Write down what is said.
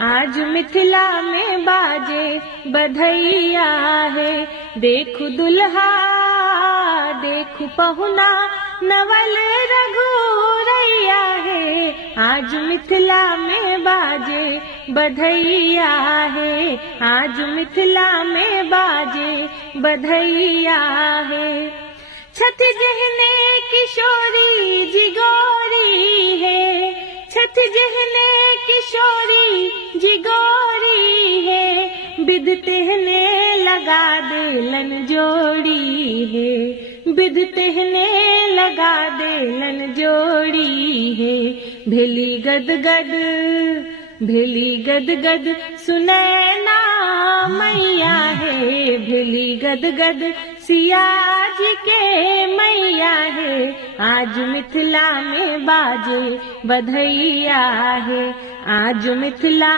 आज मिथिला में बाजे बधैया है। देखु दुल्हा देखु पहुना नवल रघुरैया है। आज मिथिला में बाजे बधैया है। आज मिथिला में बाजे बधैया है। छठ जहने किशोरी जिगोरी है। छठ जहने किशोरी जिगोरी है। बिदतेहने लगा देलन जोड़ी है। बिदतेहने लगा देलन जोड़ी है। भेली गद गद भेली गद गद सुनैना मैया है। भेली गद गद सिया जी के मैया है। आज मिथिला में बाजे बधैया है। आज मिथिला